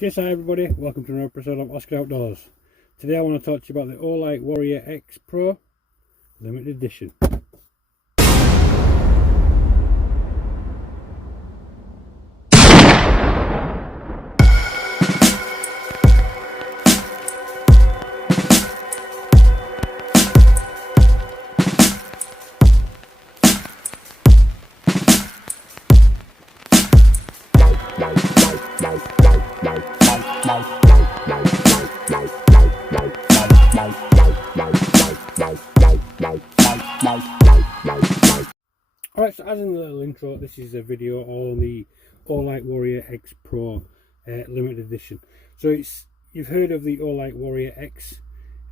Yes, hi everybody, welcome to another episode of Oscar Outdoors. Today I want to talk to you about the Olight Warrior X Pro limited edition. Alright, so as in the little intro, this is a video on the Olight Warrior X Pro limited edition. So you've heard of the Olight Warrior X,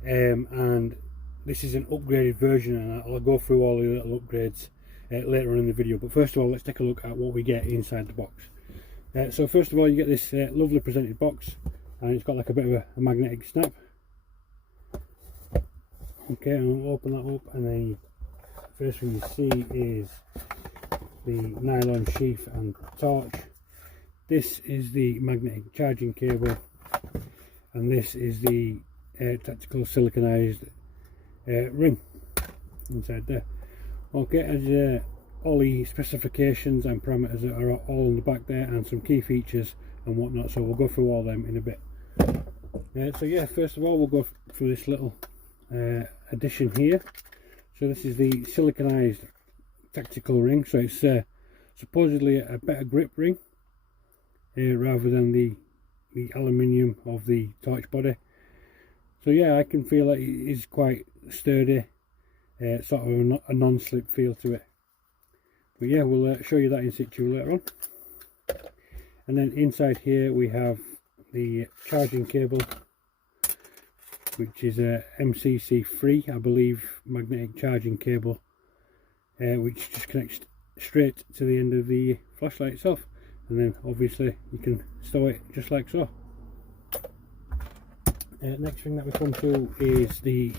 and this is an upgraded version, and I'll go through all the little upgrades later on in the video. But first of all, let's take a look at what we get inside the box. So first of all, you get this lovely presented box, and it's got like a bit of a magnetic snap. Okay, I'll open that up, and then first thing you see is the nylon sheath and torch. This is the magnetic charging cable, and this is the tactical siliconized ring inside there. Okay, as all the specifications and parameters are all on the back there, and some key features and whatnot, so we'll go through all them in a bit. So yeah, first of all, we'll go through this little addition here. So this is the siliconized tactical ring, so it's supposedly a better grip ring rather than the aluminium of the torch body. So yeah, I can feel that it is quite sturdy, sort of a non-slip feel to it. But yeah, we'll show you that in situ later on. And then inside here we have the charging cable, which is a MCC free, I believe, magnetic charging cable, which just connects straight to the end of the flashlight itself, and then obviously you can stow it just like so. Next thing that we come to is the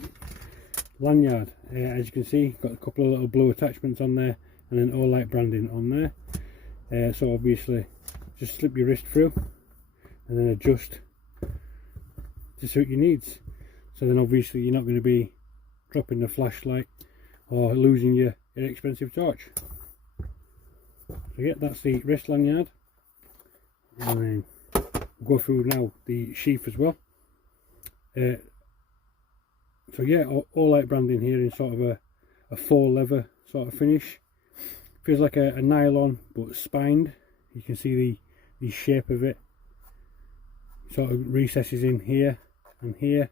lanyard. As you can see, got a couple of little blue attachments on there, and then Olight branding on there. So obviously just slip your wrist through and then adjust to suit your needs. So then obviously you're not going to be dropping the flashlight or losing your inexpensive torch. So yeah, that's the wrist lanyard. And then we'll go through now the sheath as well. So yeah, Olight branding here in sort of a faux leather sort of finish. Feels like a nylon but spined. You can see the shape of it. Sort of recesses in here and here,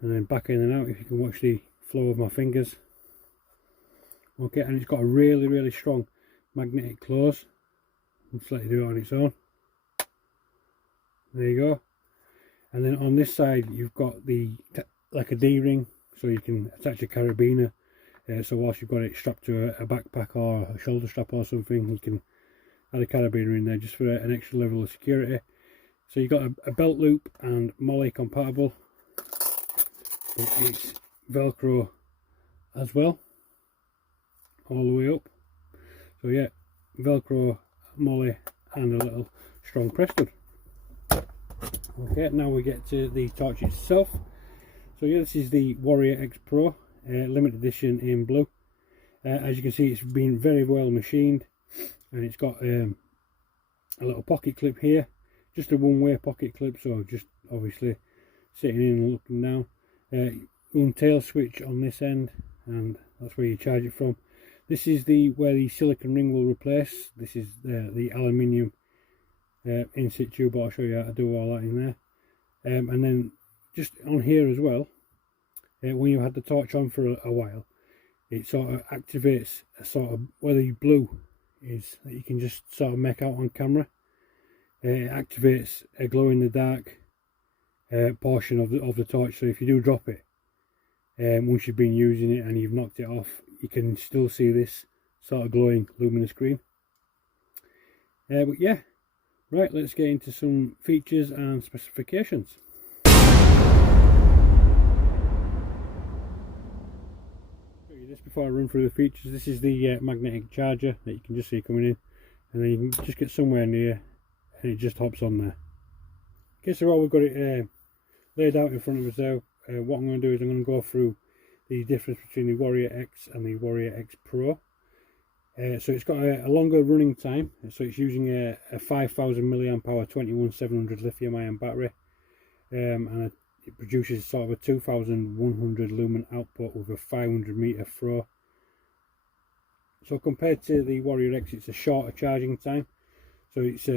and then back in and out, if you can watch the flow of my fingers. Okay, and it's got a really strong magnetic close. Let's let it do it on its own. There you go. And then on this side you've got like a D-ring, so you can attach a carabiner. So whilst you've got it strapped to a backpack or a shoulder strap or something, you can add a carabiner in there just for an extra level of security. So you've got a belt loop and molly compatible, but it's Velcro as well, all the way up. So yeah, Velcro, molly, and a little strong press stud. Okay, now we get to the torch itself. So yeah, this is the Warrior X Pro limited edition in blue. As you can see, it's been very well machined, and it's got a little pocket clip here, just a one-way pocket clip, so just obviously sitting in and looking down. Tail switch on this end, and that's where you charge it from. This is where the silicone ring will replace. This is the aluminium in situ, but I'll show you how to do all that in there. And then just on here as well, when you had the torch on for a while, it sort of activates a sort of, where the blue is that you can just sort of make out on camera. It activates a glow in the dark portion of the torch, so if you do drop it, once you've been using it and you've knocked it off, you can still see this sort of glowing luminous green. But yeah, right, let's get into some features and specifications. Just before I run through the features, this is the magnetic charger that you can just see coming in, and then you can just get somewhere near and it just hops on there. Okay, so while we've got it laid out in front of us there, what I'm going to do is I'm going to go through the difference between the Warrior X and the Warrior X Pro. So it's got a longer running time, so it's using a 5000 milliamp hour 21700 lithium ion battery, and it produces sort of a 2100 lumen output with a 500 meter throw. So compared to the Warrior X, it's a shorter charging time. So it's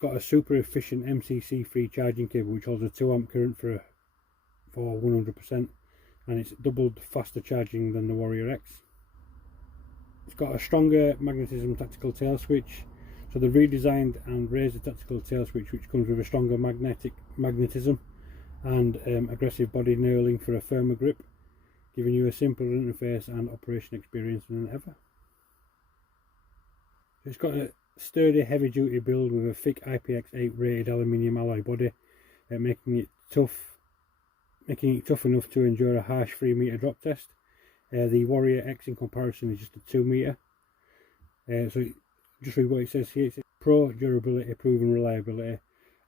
got a super efficient MCC free charging cable which holds a 2 amp current for 100%, and it's doubled faster charging than the Warrior X. It's got a stronger magnetism tactical tail switch, so they've redesigned and raised the tactical tail switch, which comes with a stronger magnetism and aggressive body knurling for a firmer grip, giving you a simpler interface and operation experience than ever. It's got a sturdy heavy duty build with a thick IPX8 rated aluminium alloy body, making it tough enough to endure a harsh 3 meter drop test. The Warrior X in comparison is just a 2 meter. So just read what it says here. It says pro durability, proven reliability.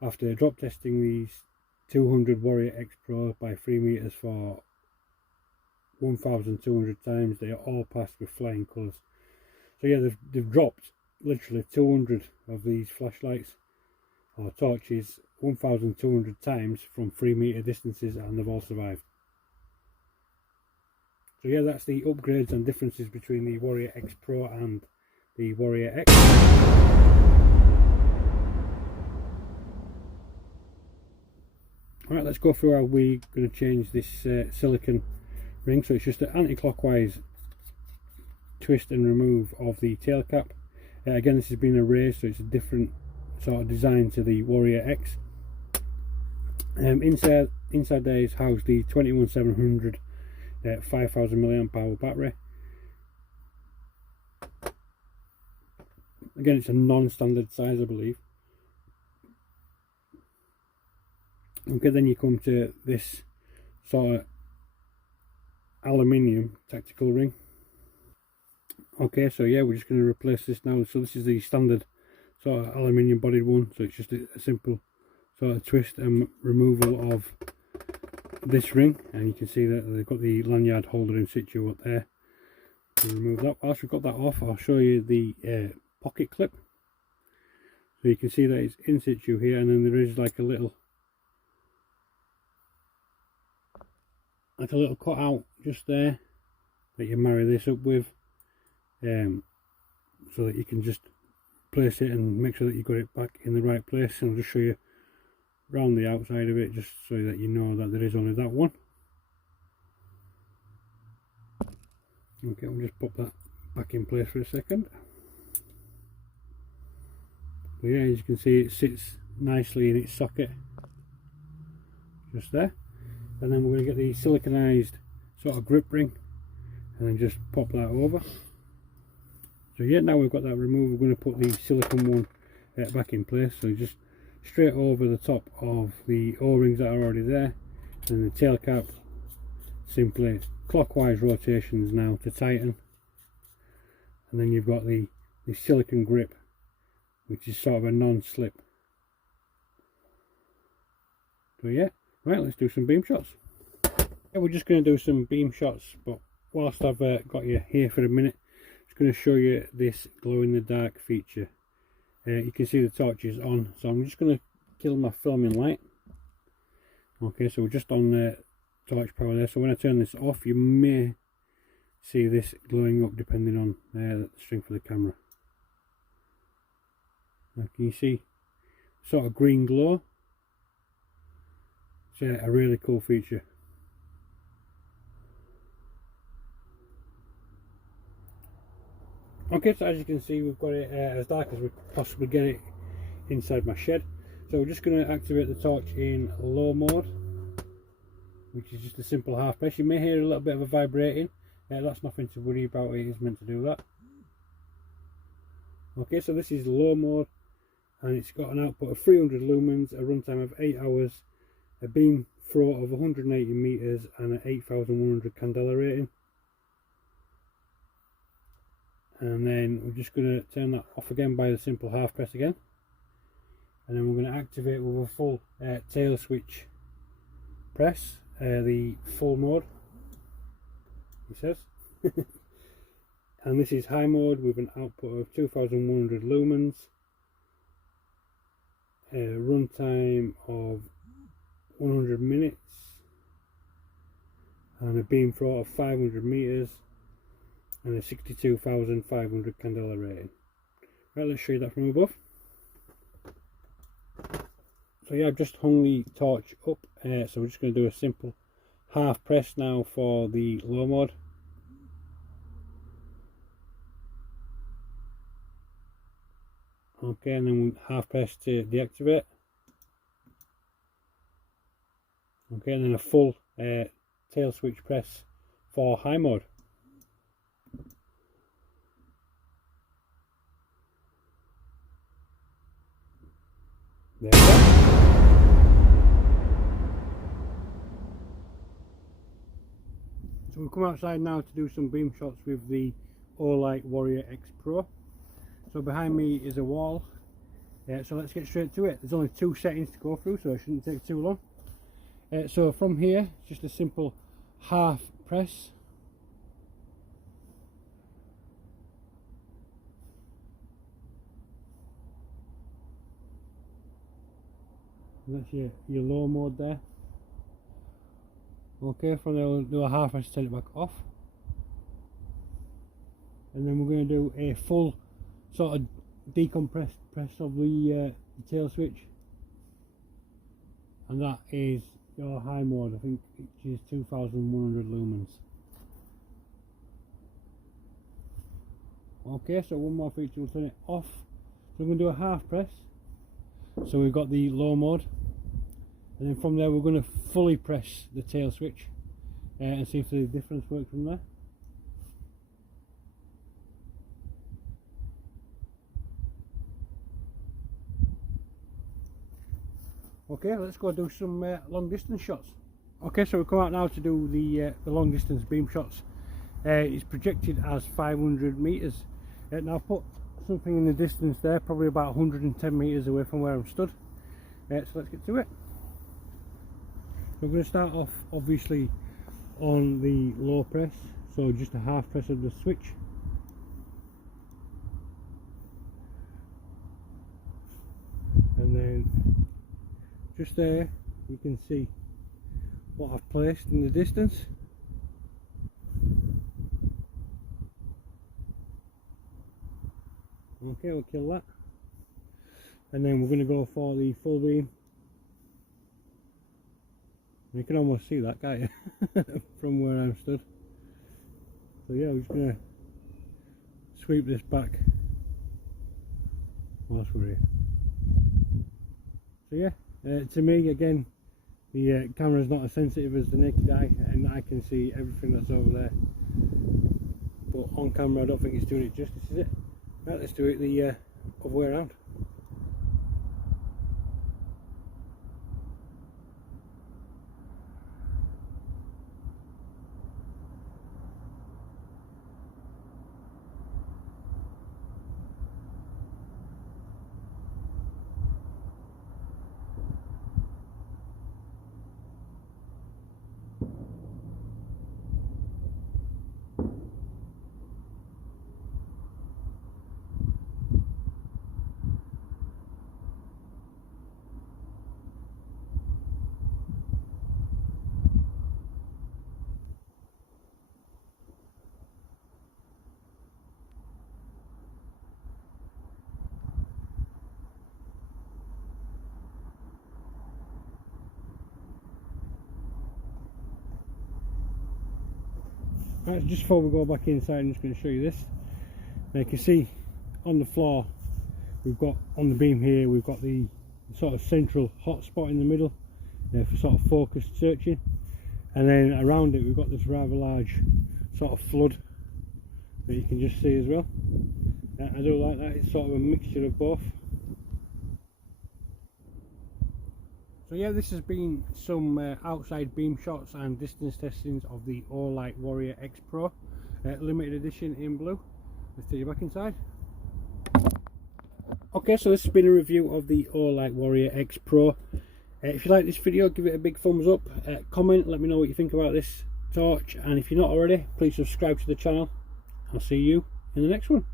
After drop testing these 200 Warrior X Pro by 3 meters for 1200 times, they are all passed with flying colours. So yeah, they've dropped literally 200 of these flashlights or torches 1200 times from 3 meter distances, and they've all survived. So yeah, that's the upgrades and differences between the Warrior X Pro and the Warrior X. Alright, let's go through how we're going to change this silicone ring. So it's just an anti-clockwise twist and remove of the tail cap. Again, this has been erased, so it's a different sort of design to the Warrior X. Inside there is housed the 21700 5000 milliamp hour battery. Again, it's a non-standard size, I believe. Okay, then you come to this sort of aluminium tactical ring. Okay, so yeah, we're just going to replace this now. So this is the standard sort of aluminium bodied one, so it's just a simple sort of twist and removal of this ring, and you can see that they've got the lanyard holder in situ up there. We'll remove that. Whilst we've got that off, I'll show you the pocket clip. So you can see that it's in situ here, and then there is like a little cut out just there that you marry this up with, so that you can just place it and make sure that you got it back in the right place. And I'll just show you around the outside of it, just so that you know that there is only that one. Okay, we'll just pop that back in place for a second. But yeah, as you can see, it sits nicely in its socket just there. And then we're going to get the siliconized sort of grip ring and then just pop that over. So yeah, now we've got that removed, we're going to put the silicone one back in place. So just straight over the top of the O-rings that are already there, and the tail cap, simply clockwise rotations now to tighten, and then you've got the silicone grip, which is sort of a non-slip. So yeah, right, let's do some beam shots. Yeah, we're just going to do some beam shots, but whilst I've got you here for a minute, I'm just going to show you this glow in the dark feature. You can see the torch is on, so I'm just going to kill my filming light. Okay, so we're just on torch power there, so when I turn this off, you may see this glowing up depending on the strength of the camera. Now, can you see sort of green glow? It's a really cool feature. Okay, so as you can see, we've got it as dark as we possibly get it inside my shed. So we're just going to activate the torch in low mode, which is just a simple half press. You may hear a little bit of a vibrating. That's nothing to worry about, it is meant to do that. Okay, so this is low mode, and it's got an output of 300 lumens, a runtime of 8 hours, a beam throw of 180 meters, and an 8100 candela rating. And then we're just going to turn that off again by the simple half press again, and then we're going to activate with a full tail switch press, the full mode, it says. And this is high mode with an output of 2100 lumens, a runtime of 100 minutes, and a beam throw of 500 meters, and a 62,500 candela rating. Right, let's show you that from above. So yeah, I've just hung the torch up, so we're just going to do a simple half press now for the low mode. Okay, and then half press to deactivate. Okay, and then a full tail switch press for high mode. There we go. So we've come outside now to do some beam shots with the Olight Warrior X Pro. So behind me is a wall, so let's get straight to it. There's only 2 settings to go through, so it shouldn't take too long. So from here, just a simple half press. And that's your low mode there. Okay, from there we'll do a half press to turn it back off. And then we're going to do a full sort of decompressed press of the tail switch, and that is your high mode, I think, which is 2100 lumens. Okay, so one more feature will turn it off. So we're going to do a half press, so we've got the low mode, and then from there we're going to fully press the tail switch and see if the difference works from there. Okay, let's go do some long distance shots. Okay, so we come out now to do the long distance beam shots. It's projected as 500 meters. Now I've put something in the distance there, probably about 110 meters away from where I'm stood. So let's get to it. We're going to start off obviously on the low press, so just a half press of the switch. And then just there you can see what I've placed in the distance. Okay, we'll kill that, and then we're going to go for the full beam. You can almost see that, can't you? From where I'm stood. So yeah, we're just going to sweep this back whilst we're here. So yeah, to me again, the camera is not as sensitive as the naked eye, and I can see everything that's over there, but on camera I don't think it's doing it justice, is it? Right, let's do it the other way around. Right, just before we go back inside, I'm just going to show you this. Now you can see on the floor, we've got on the beam here, we've got the sort of central hot spot in the middle for sort of focused searching, and then around it we've got this rather large sort of flood that you can just see as well. I do like that, it's sort of a mixture of both. So yeah, this has been some outside beam shots and distance testings of the Olight Warrior X Pro, limited edition in blue. Let's take you back inside. Okay. Okay, so this has been a review of the Olight Warrior X Pro. If you like this video, give it a big thumbs up, comment, let me know what you think about this torch, and if you're not already, please subscribe to the channel. I'll see you in the next one.